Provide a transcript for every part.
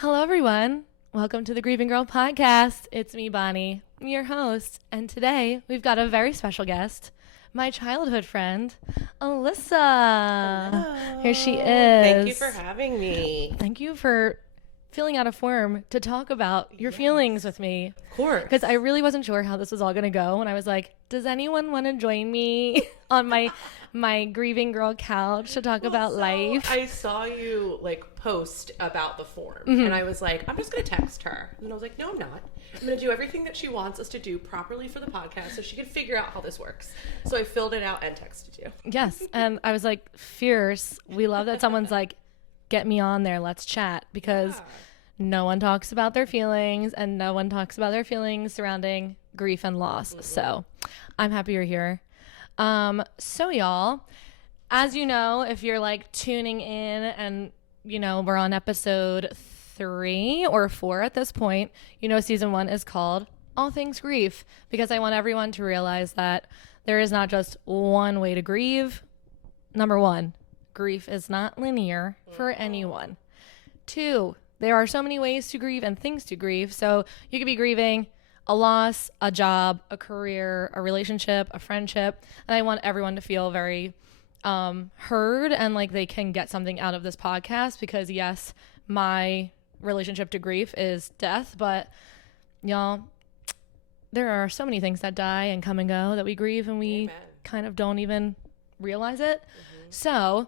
Hello, everyone. Welcome to the Grieving Girl podcast. It's me, Bonnie, your host. And today we've got a very special guest, my childhood friend, Alyssa. Hello. Here she is. Thank you for having me. Thank you for filling out a form to talk about your feelings with me. Of course. Because I really wasn't sure how this was all going to go. And I was like, does anyone want to join me on my grieving girl couch to talk about life? I saw you post about the form and I was like, I'm just going to text her. And I was like, no, I'm not. I'm going to do everything that she wants us to do properly for the podcast so she can figure out how this works. So I filled it out and texted you. Yes. And I was like, fierce. We love that someone's like, get me on there. Let's chat. Because no one talks about their feelings and no one talks about their feelings surrounding grief and loss. Mm-hmm. So I'm happy you're here. So y'all, as you know, if you're like tuning in and we're on episode 3 or 4 at this point, season 1 is called All Things Grief, because I want everyone to realize that there is not just one way to grieve. Number 1, grief is not linear for anyone. 2, there are so many ways to grieve and things to grieve. So you could be grieving a loss, a job, a career, a relationship, a friendship. And I want everyone to feel very heard and like they can get something out of this podcast, because yes, my relationship to grief is death, but y'all, there are so many things that die and come and go that we grieve and we kind of don't even realize it. Mm-hmm. So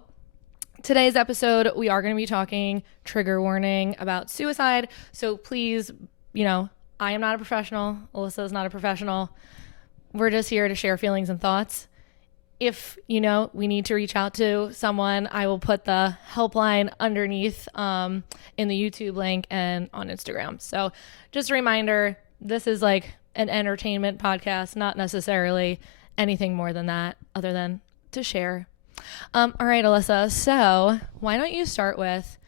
today's episode, we are going to be talking, trigger warning, about suicide. So please, I am not a professional. Alyssa is not a professional. We're just here to share feelings and thoughts. If, we need to reach out to someone, I will put the helpline underneath in the YouTube link and on Instagram. So just a reminder, this is like an entertainment podcast, not necessarily anything more than that, other than to share. All right, Alyssa. So why don't you start with,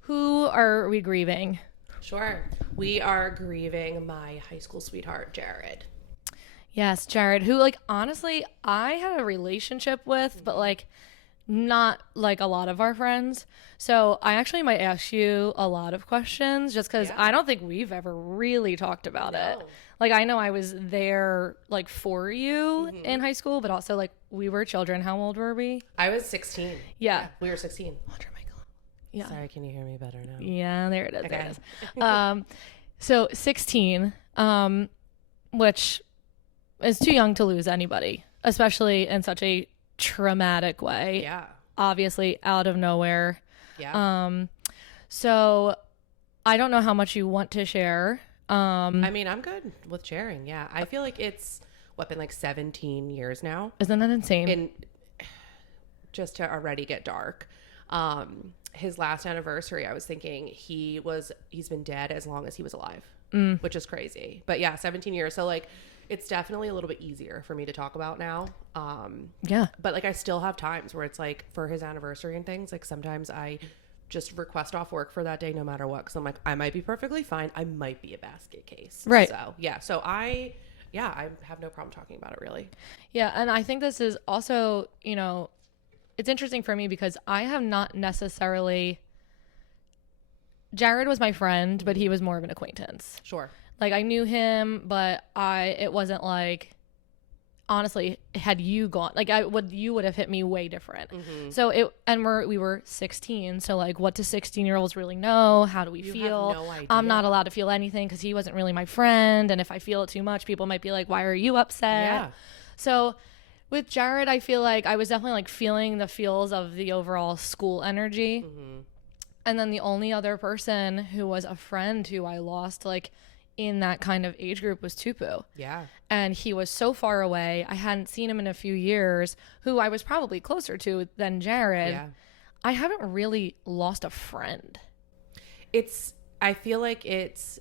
who are we grieving? Sure. We are grieving my high school sweetheart, Jared. Yes, Jared, who honestly, I had a relationship with, but not like a lot of our friends. So I actually might ask you a lot of questions just because I don't think we've ever really talked about it. I know I was there for you in high school, but also we were children. How old were we? I was 16. Yeah. We were 16. Yeah. Sorry, can you hear me better now? Yeah, there it is. Okay. There it is. So 16, which is too young to lose anybody, especially in such a traumatic way. Yeah. Obviously out of nowhere. Yeah. So I don't know how much you want to share. I mean, I'm good with sharing. Yeah. I feel like it's been 17 years now. Isn't that insane? And just to already get dark. His last anniversary, I was thinking he's been dead as long as he was alive, which is crazy. But yeah, 17 years. So it's definitely a little bit easier for me to talk about now. Yeah. But I still have times where it's for his anniversary and things, sometimes I just request off work for that day, no matter what. Cause I'm I might be perfectly fine. I might be a basket case. Right. So yeah. So I have no problem talking about it, really. Yeah. And I think this is also, it's interesting for me because I have not necessarily, Jared was my friend, but he was more of an acquaintance. Sure. I knew him, but it wasn't honestly, had you gone, you would have hit me way different. Mm-hmm. So we were 16. So what do 16-year-olds really know? How do we feel? Have no idea. I'm not allowed to feel anything because he wasn't really my friend. And if I feel it too much, people might be like, why are you upset? Yeah. So with Jared, I feel like I was definitely feeling the feels of the overall school energy. Mm-hmm. And then the only other person who was a friend who I lost in that kind of age group was Tupu. Yeah. And he was so far away. I hadn't seen him in a few years, who I was probably closer to than Jared. Yeah. I haven't really lost a friend. I feel like it's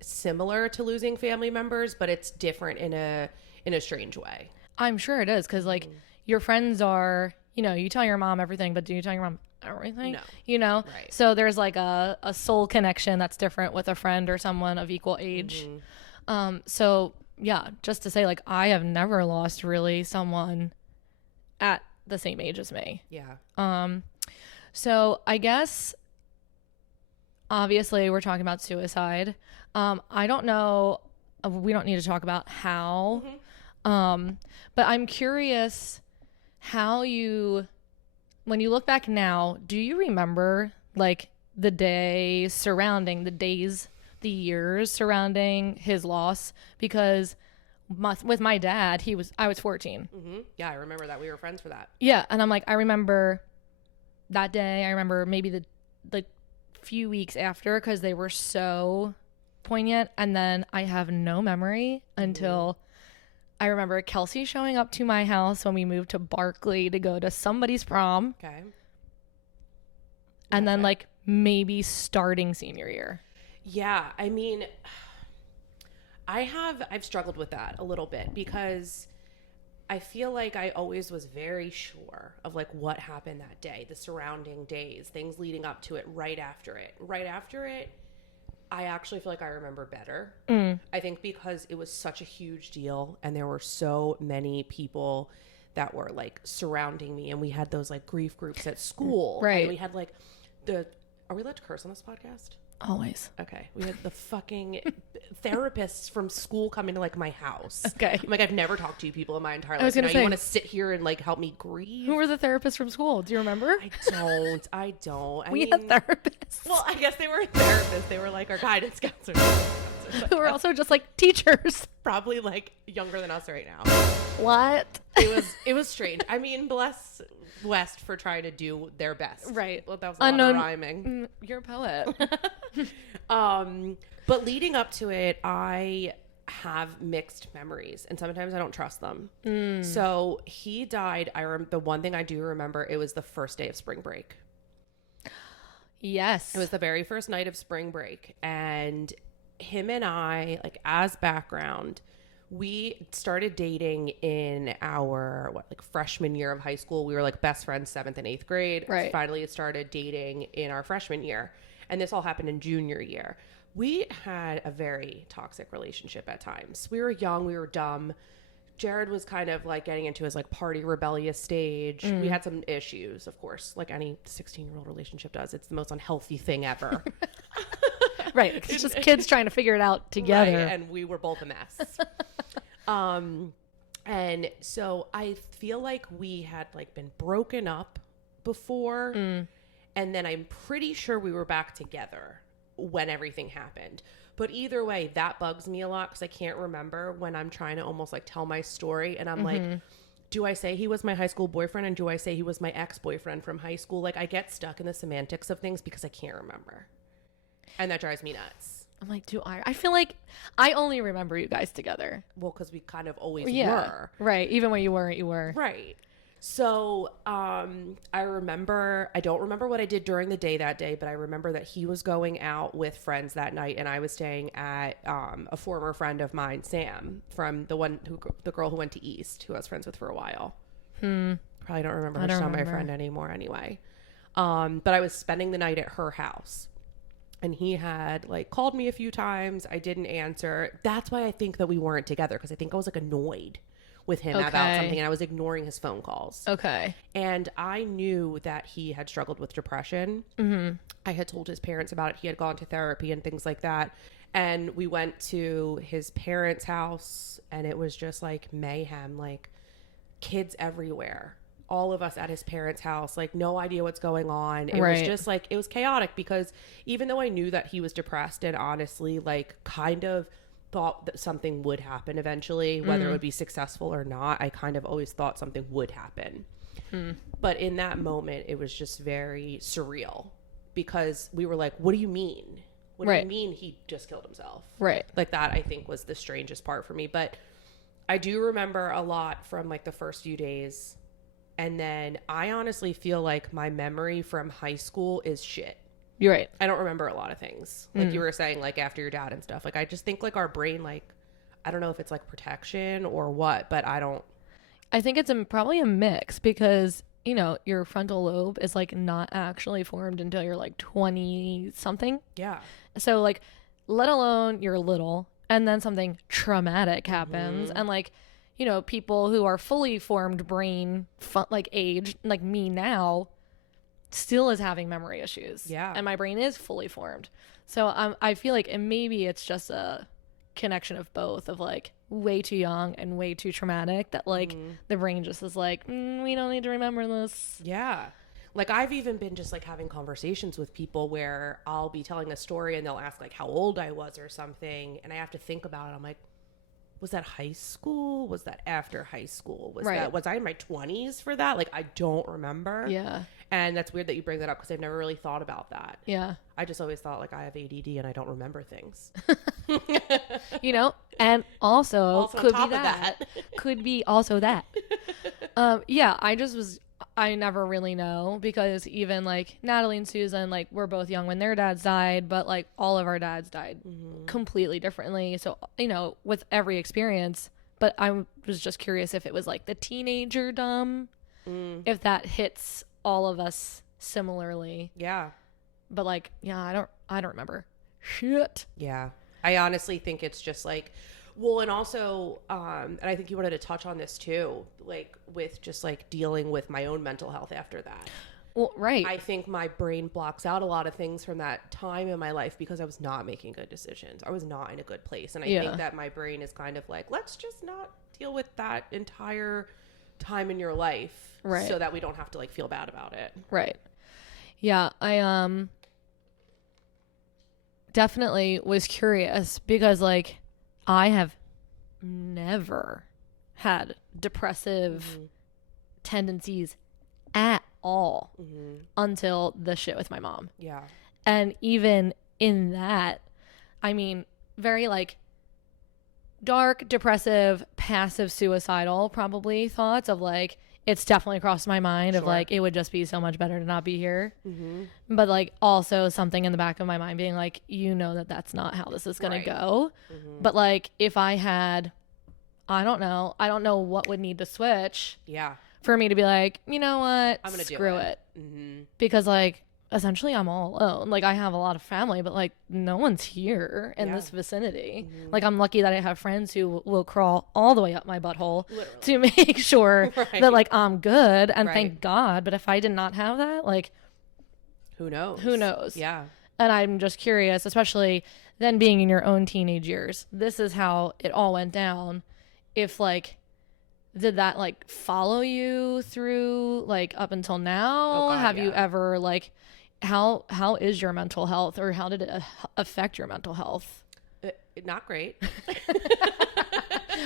similar to losing family members, but it's different in a strange way. I'm sure it is, because your friends are, you tell your mom everything, but do you tell your mom everything? No. Right. So there's a soul connection that's different with a friend or someone of equal age. Mm-hmm. So yeah, just to say I have never lost really someone at the same age as me. Yeah. So I guess obviously we're talking about suicide. I don't know. We don't need to talk about how. But I'm curious how when you look back now, do you remember like the years surrounding his loss? Because with my dad, I was 14. Yeah, I remember that. We were friends for that. Yeah, and I'm like, I remember that day. I remember maybe the few weeks after because they were so poignant, and then I have no memory until I remember Kelsey showing up to my house when we moved to Barkley to go to somebody's prom. Okay. And then like maybe starting senior year. Yeah, I mean, I've struggled with that a little bit because I feel like I always was very sure of like what happened that day, the surrounding days, things leading up to it, right after it. Right after it, I actually feel like I remember better. I think because it was such a huge deal and there were so many people that were like surrounding me, and we had those like grief groups at school. Right. And we had like are we allowed to curse on this podcast? Always. Okay. We had the fucking therapists from school coming to like my house. Okay. I'm like, I've never talked to you people in my entire life. I was gonna say, you want to sit here and like help me grieve? Who were the therapists from school? Do you remember? I don't. We had therapists. Well, I guess they were therapists. They were like our guidance counselors. Who were also just like teachers. Probably like younger than us right now. What? It was strange. I mean, bless West for trying to do their best. Right. Well, that was a lot of rhyming. You're a poet. But leading up to it, I have mixed memories, and sometimes I don't trust them. So he died. The one thing I do remember, it was the first day of spring break. Yes. It was the very first night of spring break, and him and I, like as background, we started dating in our freshman year of high school. We were like best friends 7th and 8th grade. Right. Finally started dating in our freshman year, and this all happened in junior year. We had a very toxic relationship at times. We were young, we were dumb. Jared was kind of like getting into his like party rebellious stage. We had some issues, of course, like any 16-year-old relationship does. It's the most unhealthy thing ever. Right. It's just kids trying to figure it out together. Right, and we were both a mess. And so I feel like we had like been broken up before. And then I'm pretty sure we were back together when everything happened. But either way, that bugs me a lot because I can't remember when I'm trying to almost like tell my story. And I'm like, do I say he was my high school boyfriend, and do I say he was my ex-boyfriend from high school? Like, I get stuck in the semantics of things because I can't remember. And that drives me nuts. I'm like, I feel like I only remember you guys together. Well, because we kind of always were. Right. Even when you weren't, you were. Right. So I don't remember what I did during the day that day, but I remember that he was going out with friends that night, and I was staying at a former friend of mine, Sam, from the girl who went to East, who I was friends with for a while. Probably don't remember her. She's not my friend anymore anyway. But I was spending the night at her house. And he had like called me a few times. I didn't answer. That's why I think that we weren't together, because I think I was like annoyed with him about something, and I was ignoring his phone calls. Okay. And I knew that he had struggled with depression. I had told his parents about it. He had gone to therapy and things like that. And we went to his parents' house, and it was just like mayhem, like kids everywhere. All of us at his parents' house, like no idea what's going on. It was just like, it was chaotic, because even though I knew that he was depressed and honestly like kind of thought that something would happen eventually, whether it would be successful or not, I kind of always thought something would happen. But in that moment, it was just very surreal, because we were like, what do you mean? What do you mean he just killed himself? Right. Like that, I think, was the strangest part for me. But I do remember a lot from like the first few days. And then I honestly feel like my memory from high school is shit. You're right. I don't remember a lot of things. Like you were saying, like after your dad and stuff. Like I just think like our brain, like, I don't know if it's like protection or what, but I think it's probably a mix, because, you know, your frontal lobe is like not actually formed until you're like 20 something. Yeah. So like, let alone you're little, and then something traumatic happens. And like, you know, people who are fully formed brain, like age, like me now, still is having memory issues. Yeah. And my brain is fully formed. So I feel like, and maybe it's just a connection of both, of like way too young and way too traumatic, that like the brain just is like, we don't need to remember this. Yeah. Like I've even been just like having conversations with people where I'll be telling a story and they'll ask like how old I was or something. And I have to think about it. I'm like, was that high school? Was that after high school? Was I in my 20s for that? Like, I don't remember. Yeah. And that's weird that you bring that up because I've never really thought about that. Yeah. I just always thought like I have ADD and I don't remember things. You know, and also could on top be that. Could be also that. Yeah, I never really know, because even like Natalie and Susan, like we're both young when their dads died, but like all of our dads died completely differently. So, you know, with every experience, but I was just curious if it was like the teenager dumb, if that hits all of us similarly. Yeah. But like, yeah, I don't remember shit. Yeah. I honestly think it's just like, well, and also, and I think you wanted to touch on this too, like with just like dealing with my own mental health after that. Well, right. I think my brain blocks out a lot of things from that time in my life because I was not making good decisions. I was not in a good place. And I think that my brain is kind of like, let's just not deal with that entire time in your life. Right. So that we don't have to like feel bad about it. Right. Yeah. I definitely was curious because like I have never had depressive tendencies at all until the shit with my mom. Yeah. And even in that, I mean, very like dark, depressive, passive suicidal probably thoughts of like, it's definitely crossed my mind of like, it would just be so much better to not be here. But like also something in the back of my mind being like, you know, that's not how this is going to go. But like if I had, I don't know what would need to switch for me to be like, you know what, I'm gonna screw it. Because like essentially I'm all alone. Like I have a lot of family, but like no one's here in this vicinity. Like I'm lucky that I have friends who will crawl all the way up my butthole to make sure that like I'm good, and thank God. But if I did not have that, like who knows? Yeah. And I'm just curious, especially then being in your own teenage years. This is how it all went down. If like, did that like follow you through like up until now? Oh, God, have you ever like, how is your mental health, or how did it affect your mental health? Not great.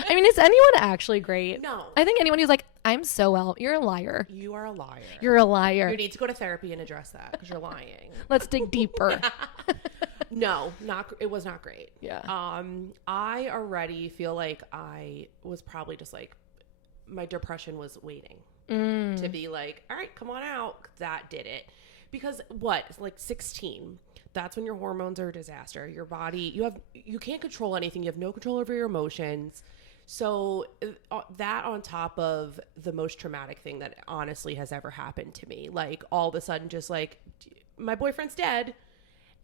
I mean, is anyone actually great? No. I think anyone who's like, I'm so well, you're a liar. You are a liar. You're a liar. You need to go to therapy and address that because you're lying. Let's dig deeper. No, it was not great. Yeah. I already feel like I was probably just like, my depression was waiting to be like, all right, come on out. That did it. Because it's like 16. That's when your hormones are a disaster. Your body, you can't control anything. You have no control over your emotions. So that on top of the most traumatic thing that honestly has ever happened to me, like all of a sudden just like my boyfriend's dead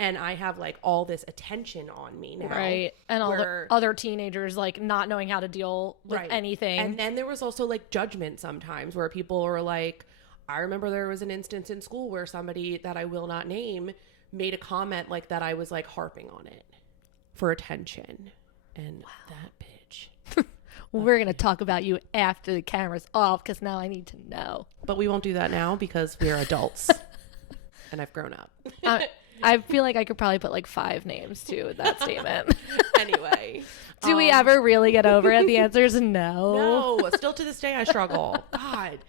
and I have like all this attention on me now. Right. And all the other teenagers like not knowing how to deal with anything. And then there was also like judgment sometimes where people were like, I remember there was an instance in school where somebody that I will not name made a comment like that I was like harping on it for attention. And that bitch. We're going to talk about you after the camera's off because now I need to know. But we won't do that now because we're adults and I've grown up. I feel like I could probably put like 5 names to that statement. Anyway. Do we ever really get over it? The answer is no. No. Still to this day, I struggle. God.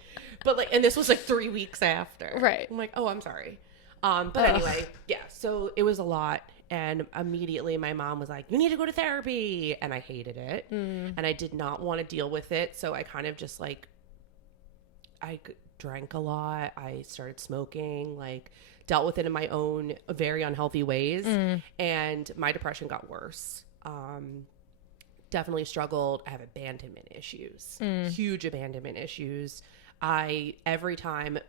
But like, and this was like 3 weeks after. Right. I'm like, oh, I'm sorry. But anyway, yeah. So it was a lot. And immediately my mom was like, you need to go to therapy. And I hated it. And I did not want to deal with it. So I kind of just like, I drank a lot. I started smoking, like dealt with it in my own very unhealthy ways. And my depression got worse. Definitely struggled. I have abandonment issues, huge abandonment issues. Every time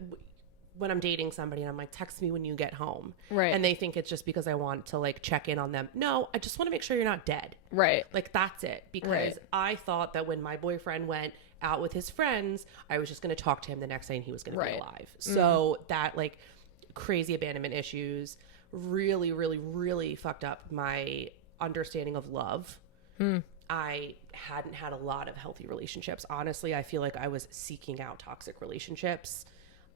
when I'm dating somebody and I'm like, text me when you get home. Right. And they think it's just because I want to like check in on them. No, I just want to make sure you're not dead. Right. Like that's it. Because I thought that when my boyfriend went out with his friends, I was just going to talk to him the next day and he was going to be alive. So that like crazy abandonment issues, really, really, really fucked up my understanding of love. I hadn't had a lot of healthy relationships. Honestly, I feel like I was seeking out toxic relationships.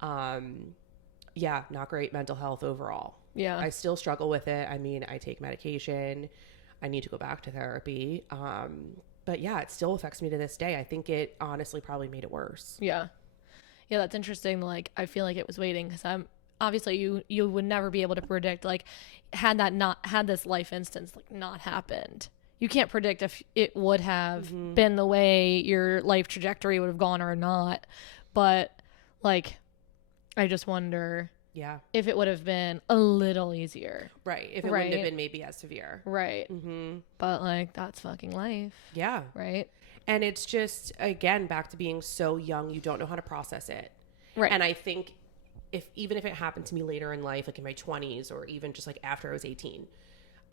Yeah, not great mental health overall. Yeah. I still struggle with it. I mean, I take medication. I need to go back to therapy. But yeah, it still affects me to this day. I think it honestly probably made it worse. Yeah. Yeah, that's interesting. Like, I feel like it was waiting because I'm obviously you would never be able to predict, like, had this life instance like not happened. You can't predict if it would have been the way your life trajectory would have gone or not. But like, I just wonder if it would have been a little easier. Right. If it wouldn't have been maybe as severe. Right. But like, that's fucking life. Yeah. Right. And it's just, again, back to being so young, you don't know how to process it. Right. And I think even if it happened to me later in life, like in my 20s or even just like after I was 18,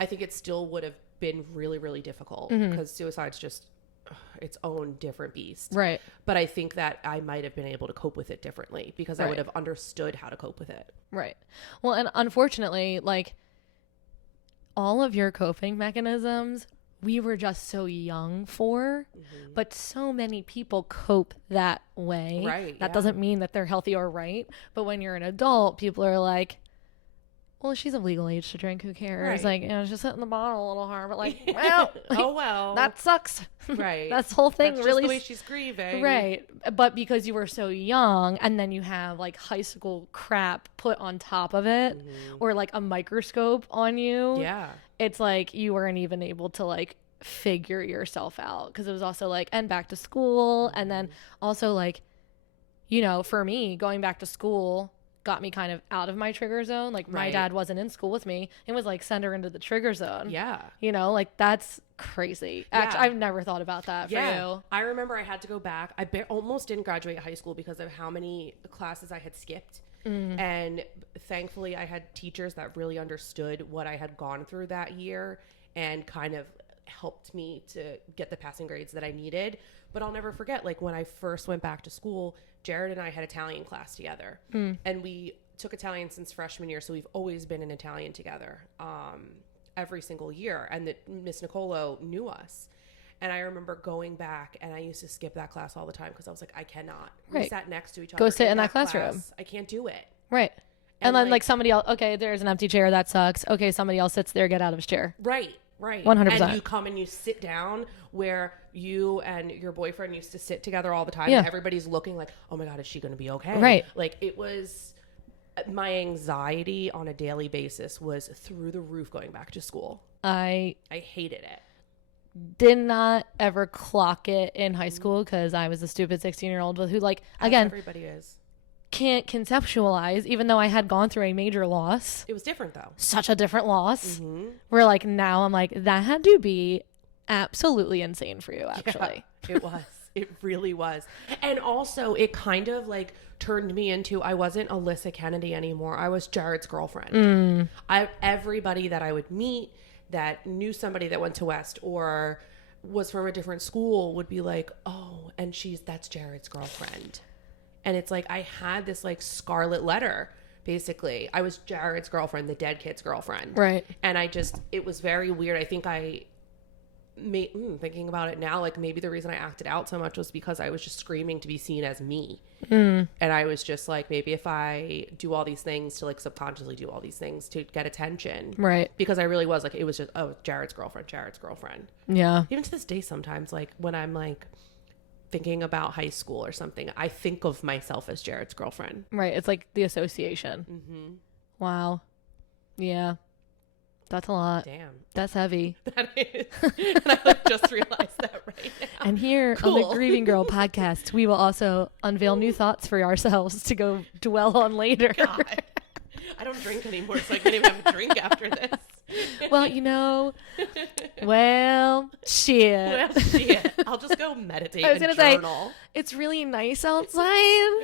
I think it still would have been really, really difficult because suicide's just its own different beast. Right. But I think that I might have been able to cope with it differently because I would have understood how to cope with it. Right. Well, and unfortunately, like, all of your coping mechanisms, we were just so young for, but so many people cope that way. Right. That doesn't mean that they're healthy or right. But when you're an adult, people are like, well, she's of legal age to drink. Who cares? Right. Like, just hitting the bottle a little hard. But like, well, oh well, that sucks. Right. That's the whole thing. That's Really, just the way she's grieving. Right. But because you were so young, and then you have like high school crap put on top of it, or like a microscope on you. Yeah. It's like you weren't even able to like figure yourself out because it was also like, and back to school, and then also like, you know, for me, going back to school got me kind of out of my trigger zone. Like, my dad wasn't in school with me. It was like, send her into the trigger zone. Yeah. You know, like, that's crazy. Actually, I've never thought about that for you. I remember I had to go back. I almost didn't graduate high school because of how many classes I had skipped. And thankfully, I had teachers that really understood what I had gone through that year and kind of helped me to get the passing grades that I needed. But I'll never forget, like, when I first went back to school, Jared and I had Italian class together. And we took Italian since freshman year, so we've always been in Italian together every single year. And Miss Nicolo knew us. And I remember going back, and I used to skip that class all the time because I was like, I cannot. We sat next to each other. Go sit in that classroom. Class. I can't do it. Right. And then, like, somebody else, okay, there's an empty chair. That sucks. Okay, somebody else sits there. Get out of his chair. Right. Right. 100%. And you come and you sit down where you and your boyfriend used to sit together all the time. And everybody's looking like, oh my God, is she going to be okay? Right. Like, it was, my anxiety on a daily basis was through the roof going back to school. I hated it. Did not ever clock it in high school because I was a stupid 16-year-old who, like, again, everybody is. Can't conceptualize, even though I had gone through a major loss. It was different though. Such a different loss. Where, like, now I'm like, that had to be absolutely insane for you, actually. Yeah, it was. It really was. And also, it kind of like turned me into, I wasn't Alyssa Kennedy anymore. I was Jared's girlfriend. Everybody that I would meet that knew somebody that went to West or was from a different school would be like, oh, and that's Jared's girlfriend. And it's like, I had this like scarlet letter, basically. I was Jared's girlfriend, the dead kid's girlfriend. Right. And it was very weird. I think thinking about it now, like, maybe the reason I acted out so much was because I was just screaming to be seen as me. And I was just like, maybe if I do all these things to like subconsciously do all these things to get attention. Right. Because I really was like, it was just, oh, Jared's girlfriend. Yeah. Even to this day, sometimes, like, when I'm like thinking about high school or something, I think of myself as Jared's girlfriend. Right. It's like the association. Wow. Yeah. That's a lot. Damn. That's heavy. That is. And I like just realized that right now. And here on the Grieving Girl podcast, we will also unveil new thoughts for ourselves to go dwell on later. God. I don't drink anymore, so I can't even have a drink after this. Well, you know, shit. I'll just go meditate I was and gonna journal. Say, it's really nice outside.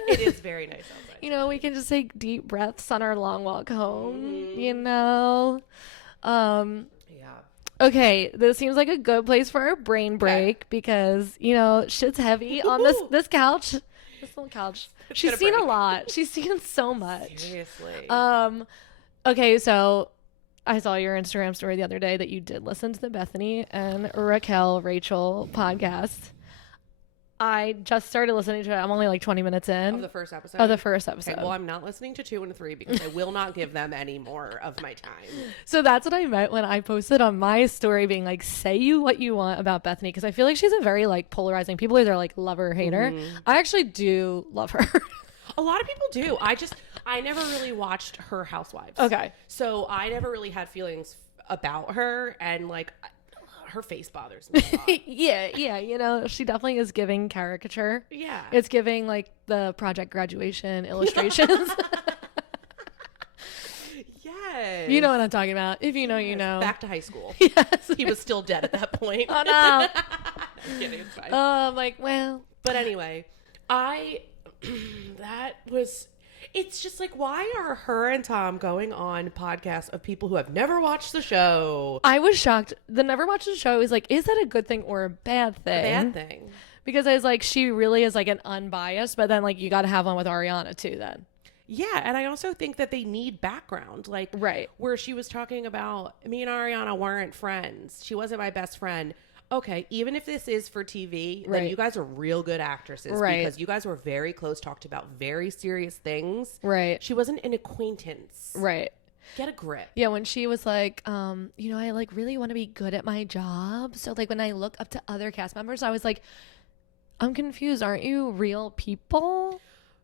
It is very nice outside. You know, we can just take deep breaths on our long walk home, you know. Okay, this seems like a good place for our brain break because, you know, shit's heavy on this couch. This little couch. She's seen a lot. She's seen so much. Seriously. Okay, so I saw your Instagram story the other day that you did listen to the Bethany and Rachel podcast. I just started listening to it. I'm only like 20 minutes in. Of the first episode? Of the first episode. Okay, well, I'm not listening to 2 and 3 because I will not give them any more of my time. So that's what I meant when I posted on my story being like, say you what you want about Bethany. Because I feel like she's a very like polarizing. People either like love her or hate her. I actually do love her. A lot of people do. I never really watched her Housewives. Okay. So I never really had feelings about her, and like her face bothers me a lot. Yeah. You know, she definitely is giving caricature. Yeah. It's giving like the project graduation illustrations. Yes. You know what I'm talking about. If you know, you know. Back to high school. Yes. He was still dead at that point. Oh no. I'm kidding, it's fine. I'm like, well. But anyway, it's just like, why are her and Tom going on podcasts of people who have never watched the show? I was shocked. The never watched the show is like, is that a good thing or a bad thing? A bad thing. Because I was like, she really is like an unbiased, but then like you got to have one with Ariana too then. Yeah, and I also think that they need background. Like, right. Where she was talking about, me and Ariana weren't friends. She wasn't my best friend. Okay, even if this is for TV, right. then you guys are real good actresses. Right. Because you guys were very close, talked about very serious things. Right. She wasn't an acquaintance. Right. Get a grip. Yeah, when she was like, you know, I like really want to be good at my job. So like when I look up to other cast members, I was like, I'm confused. Aren't you real people?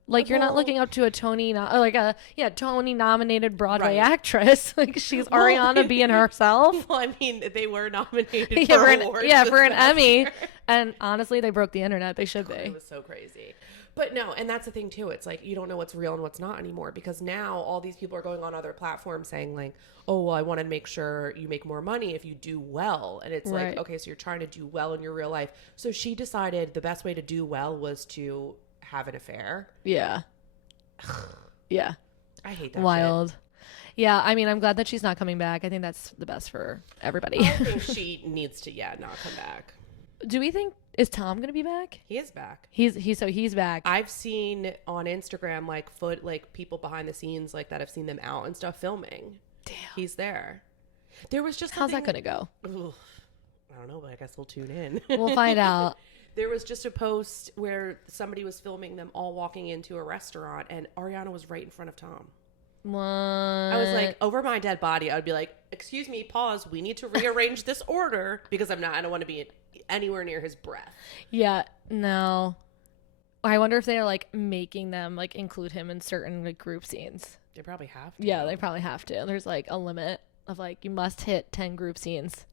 Like, you're not looking up to a Tony nominated Broadway actress. Like, she's Ariana being herself. Well, I mean, they were nominated for awards. For an Emmy. And honestly, they broke the internet. They should be. It was so crazy. But no, and that's the thing too. It's like, you don't know what's real and what's not anymore, because now all these people are going on other platforms saying like, oh, well, I want to make sure you make more money if you do well. And it's like, okay, so you're trying to do well in your real life. So she decided the best way to do well was to have an affair. Yeah. Yeah. I hate that Wild. shit. Yeah, I mean, I'm glad that she's not coming back. I think that's the best for everybody. I think she needs to, not come back. Do we think, is Tom going to be back? He is back. He's back. I've seen on Instagram, like people behind the scenes, like that have seen them out and stuff filming. Damn. He's there. There was just How's that going to go? Ugh, I don't know, but I guess we'll tune in. We'll find out. There was just a post where somebody was filming them all walking into a restaurant, and Ariana was right in front of Tom. What? I was like, over my dead body, I would be like, excuse me, pause. We need to rearrange this order because I don't want to be anywhere near his breath. Yeah, no. I wonder if they're like making them like include him in certain like group scenes. They probably have to. Yeah, they probably have to. There's like a limit of like, you must hit 10 group scenes.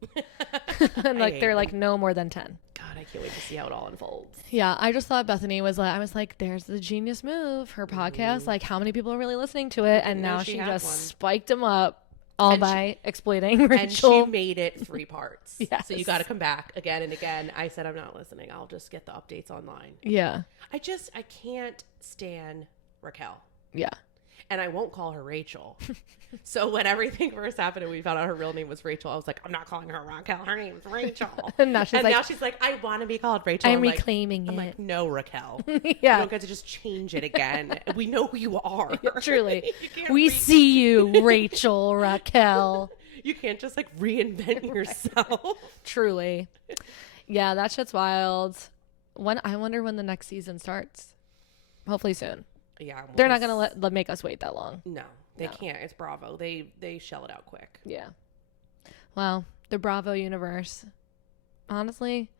And like, they're like no more than 10. God, I can't wait to see how it all unfolds. Yeah, I just thought Bethany was like, I was like, there's the genius move. Her podcast, like how many people are really listening to it? And now she just spiked them up all by exploiting Rachel. And she made it 3 parts. Yes. So you got to come back again and again. I said, I'm not listening. I'll just get the updates online. Yeah. I can't stand Raquel. Yeah. And I won't call her Rachel. So when everything first happened and we found out her real name was Rachel, I was like, I'm not calling her Raquel. Her name's Rachel. And now she's like, I want to be called Rachel. I'm reclaiming it. I'm like, no, Raquel. Yeah. You don't get to just change it again. We know who you are. Yeah, truly. We see you, Rachel, Raquel. You can't just like reinvent yourself. Truly. Yeah, that shit's wild. I wonder when the next season starts. Hopefully soon. Yeah, they're not gonna make us wait that long. No, they can't. It's Bravo. They shell it out quick. Yeah. Well, the Bravo universe. Honestly,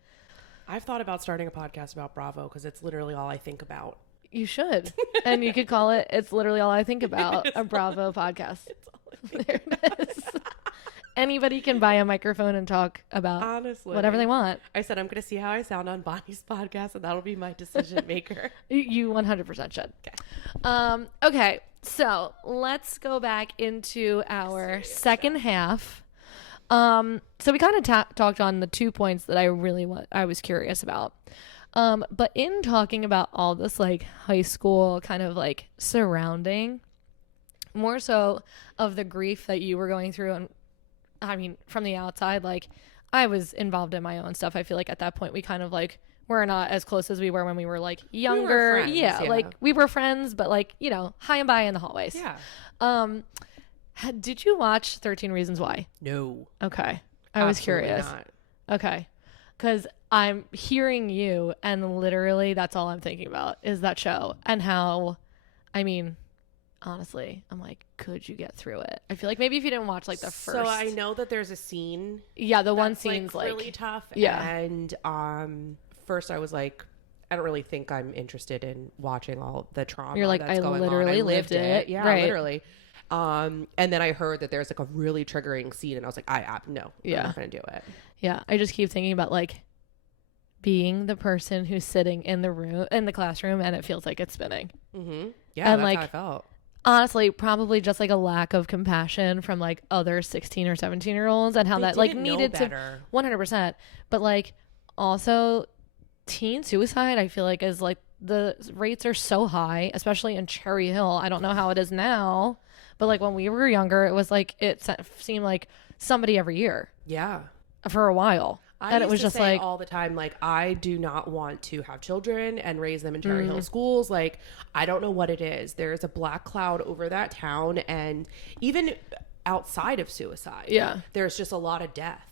I've thought about starting a podcast about Bravo because it's literally all I think about. You should, and you could call it "It's Literally All I Think About," a Bravo podcast. It's all I think there it is. Anybody can buy a microphone and talk about whatever they want. I said I'm going to see how I sound on Bonnie's podcast, and that'll be my decision maker. You 100% should. Okay. Okay. So let's go back into our second half. So we kind of talked on the 2 points that I was curious about. But in talking about all this like high school kind of like surrounding, more so of the grief that you were going through, and I mean, from the outside, like I was involved in my own stuff. I feel like at that point we kind of like we're not as close as we were when we were like younger. friends, yeah, like we were friends, but like, you know, high and by in the hallways. Yeah. Did you watch 13 Reasons Why? No. Okay. I was Absolutely curious. not. Okay. Because I'm hearing you, and literally that's all I'm thinking about is that show and how, I mean, honestly, I'm like, could you get through it? I feel like maybe if you didn't watch like the first. So I know that there's a scene. Yeah, the one that's, scene's like really tough. Yeah. And first I was like, I don't really think I'm interested in watching all the trauma. You're like, that's I going literally on. lived it. Yeah, right. literally. And then I heard that there's like a really triggering scene, and I was like, no, Yeah. I'm not gonna do it. Yeah, I just keep thinking about like being the person who's sitting in the classroom, and it feels like it's spinning. Mm-hmm. Yeah, and that's like, how I felt. Honestly, probably just like a lack of compassion from like other 16 or 17-year-olds, and how They that like didn't needed know to better. 100%. But like also teen suicide, I feel like is like the rates are so high, especially in Cherry Hill. I don't know how it is now, but like when we were younger, it was like it seemed like somebody every year Yeah. for a while. And it was just say like all the time, like, I do not want to have children and raise them in Cherry Hill schools. Like, I don't know what it is. There's a black cloud over that town, and even outside of suicide, Yeah. there's just a lot of death.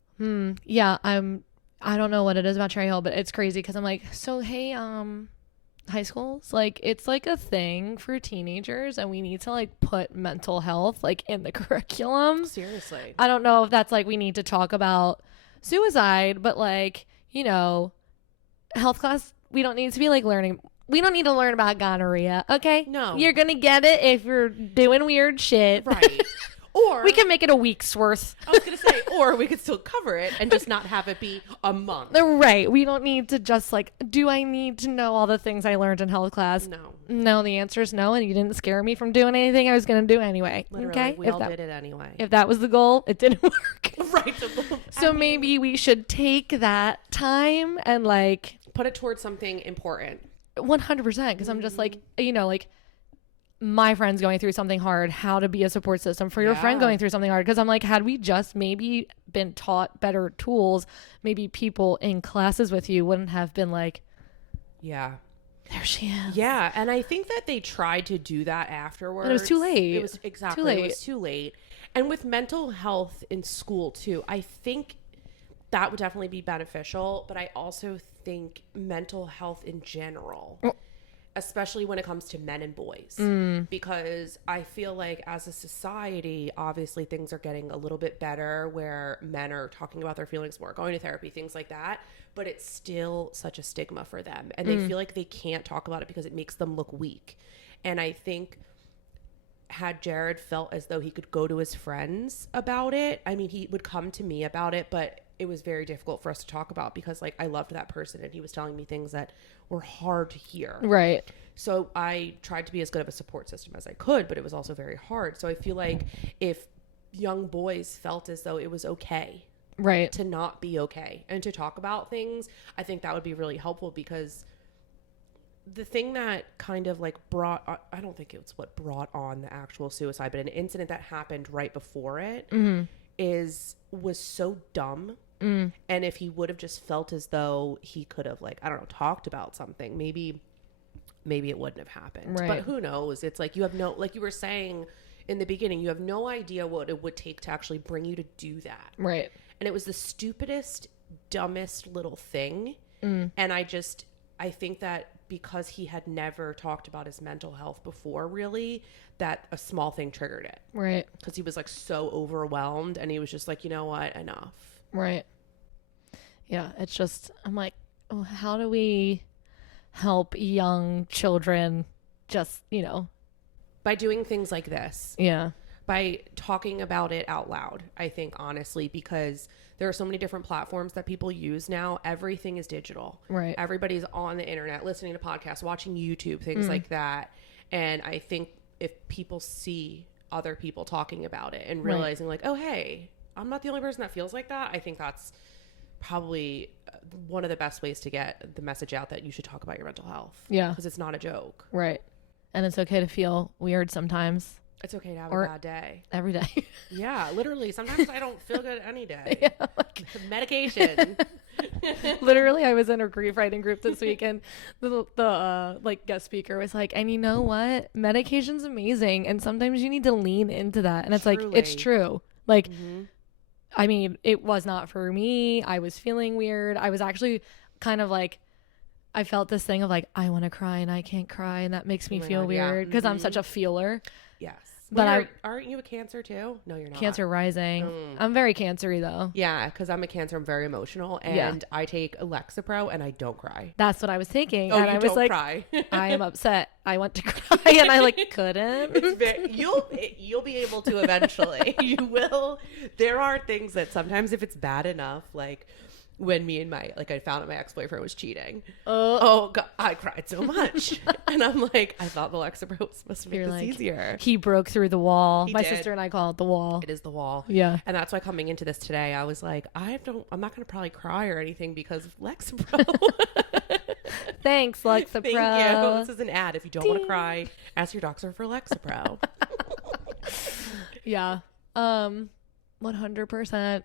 Yeah, I don't know what it is about Cherry Hill, but it's crazy because I'm like, so hey, high schools, like it's like a thing for teenagers, and we need to like put mental health like in the curriculum. Seriously. I don't know if that's like we need to talk about suicide, but like, you know, health class, we don't need to be like learning. We don't need to learn about gonorrhea, okay? No. You're gonna get it if you're doing weird shit. Right. Or we can make it a week's worth. I was going to say, or we could still cover it and just not have it be a month. Right. We don't need to just like, do I need to know all the things I learned in health class? No. No, the answer is no, and you didn't scare me from doing anything I was going to do anyway. Literally, okay? we all did it anyway. If that was the goal, it didn't work. Right. So maybe we should take that time and like put it towards something important. 100%, because I'm just like, you know, like my friend's going through something hard, how to be a support system for your friend going through something hard. Because I'm like, had we just maybe been taught better tools, maybe people in classes with you wouldn't have been like, yeah, there she is. Yeah, and I think that they tried to do that afterwards. But it was too late. It was exactly too late. It was too late. And with mental health in school too, I think that would definitely be beneficial. But I also think mental health in general, especially when it comes to men and boys, because I feel like as a society, obviously things are getting a little bit better where men are talking about their feelings more, going to therapy, things like that. But it's still such a stigma for them. And they feel like they can't talk about it because it makes them look weak. And I think had Jared felt as though he could go to his friends about it, I mean, he would come to me about it, but it was very difficult for us to talk about because like I loved that person and he was telling me things that were hard to hear. Right. So I tried to be as good of a support system as I could, but it was also very hard. So I feel like if young boys felt as though it was okay right to not be okay and to talk about things, I think that would be really helpful because the thing that kind of like I don't think it's what brought on the actual suicide, but an incident that happened right before it was so dumb. And if he would have just felt as though he could have like, I don't know, talked about something, maybe it wouldn't have happened. Right. But who knows? It's like you have no, like you were saying in the beginning, you have no idea what it would take to actually bring you to do that. Right. And it was the stupidest, dumbest little thing. And I think that because he had never talked about his mental health before, really, that a small thing triggered it. Right. Because he was like so overwhelmed and he was just like, you know what, enough. Right. Yeah, it's just, I'm like, oh, how do we help young children just, you know? By doing things like this. Yeah. By talking about it out loud, I think, honestly, because there are so many different platforms that people use now. Everything is digital. Right. Everybody's on the internet, listening to podcasts, watching YouTube, things like that. And I think if people see other people talking about it and realizing like, oh, hey, I'm not the only person that feels like that, I think that's probably one of the best ways to get the message out that you should talk about your mental health. Yeah. Because it's not a joke. Right. And it's okay to feel weird sometimes. It's okay to have Or- a bad day. every day. Yeah, literally. Sometimes I don't feel good any day. Yeah, like, Medication. literally, I was in a grief writing group this week, and the like guest speaker was like, and you know what? Medication's amazing, and sometimes you need to lean into that. And it's like, it's Truly. true. Like, Mm-hmm. I mean, it was not for me. I was feeling weird. I was actually kind of like, I felt this thing of like, I want to cry and I can't cry, and that makes me Oh my feel God, yeah. weird because I'm Mhm. such a feeler. Yes. But aren't you a Cancer too? No, you're not. Cancer rising. I'm very cancery though. Yeah, because I'm a Cancer. I'm very emotional, and Yeah. I take Lexapro, and I don't cry. That's what I was thinking. Oh, and you I was don't like, cry. I am upset. I want to cry and I like couldn't. You'll be able to eventually. You will. There are things that sometimes, if it's bad enough, like when me and I found out my ex-boyfriend was cheating. Oh God, I cried so much, and I'm like, I thought the Lexapro was supposed to make You're this like, easier. He broke through the wall. He My did. sister and I call it the wall. It is the wall. Yeah. And that's why coming into this today, I was like, I'm not going to probably cry or anything because of Lexapro. Thanks, Lexapro. Thank you. This is an ad. If you don't want to cry, ask your doctor for Lexapro. Yeah. 100%.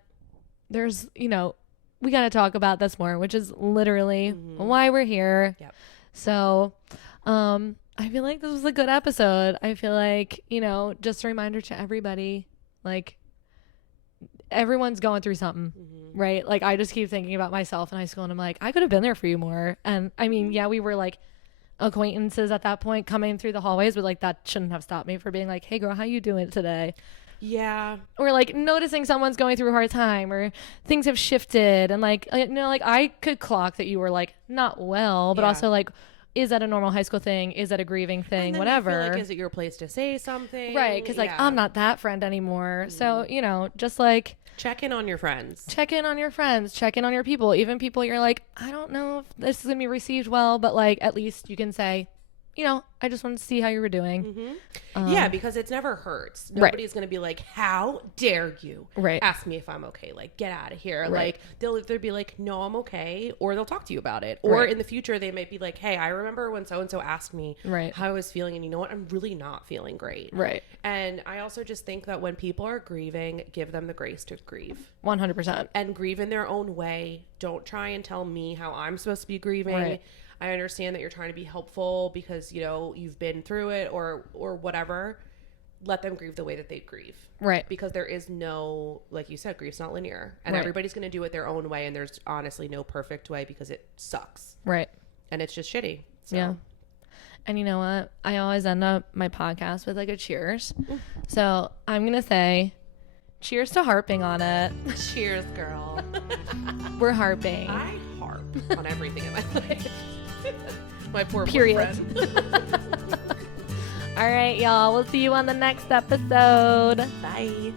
There's, we got to talk about this more, which is literally why we're here. Yep. So, I feel like this was a good episode. I feel like, just a reminder to everybody, like, everyone's going through something, right? Like, I just keep thinking about myself in high school, and I'm like, I could have been there for you more. And I mean, yeah, we were like acquaintances at that point coming through the hallways, but like that shouldn't have stopped me from being like, hey girl, how you doing today? Yeah. Or like noticing someone's going through a hard time, or things have shifted, and like I could clock that you were like not well, but Yeah. also like, is that a normal high school thing? Is that a grieving And thing? then Whatever. you feel like, is it your place to say something? Right, because like, Yeah. I'm not that friend anymore. So just like Check in on your friends. check in on your friends, check in on your people, even people you're like, I don't know if this is gonna be received well, but like at least you can say, I just want to see how you were doing. Yeah, because it's never hurts. Right. Nobody's going to be like, how dare you Right. ask me if I'm okay? Like, get out of here. Right. Like, they'll either be like, no, I'm okay, or they'll talk to you about it. Or Right. in the future, they might be like, hey, I remember when so-and-so asked me Right. how I was feeling, and you know what? I'm really not feeling great. Right. And I also just think that when people are grieving, give them the grace to grieve. 100%. And grieve in their own way. Don't try and tell me how I'm supposed to be grieving. Right. I understand that you're trying to be helpful because, you've been through it or whatever. Let them grieve the way that they grieve. Right. Because there is no, like you said, grief's not linear. And Right. everybody's going to do it their own way. And there's honestly no perfect way because it sucks. Right. And it's just shitty. So. Yeah. And you know what? I always end up my podcast with like a cheers. So I'm going to say cheers to harping on it. Cheers, girl. We're harping. I harp on everything in my life. My poor Period. boyfriend. All right, y'all. We'll see you on the next episode. Bye.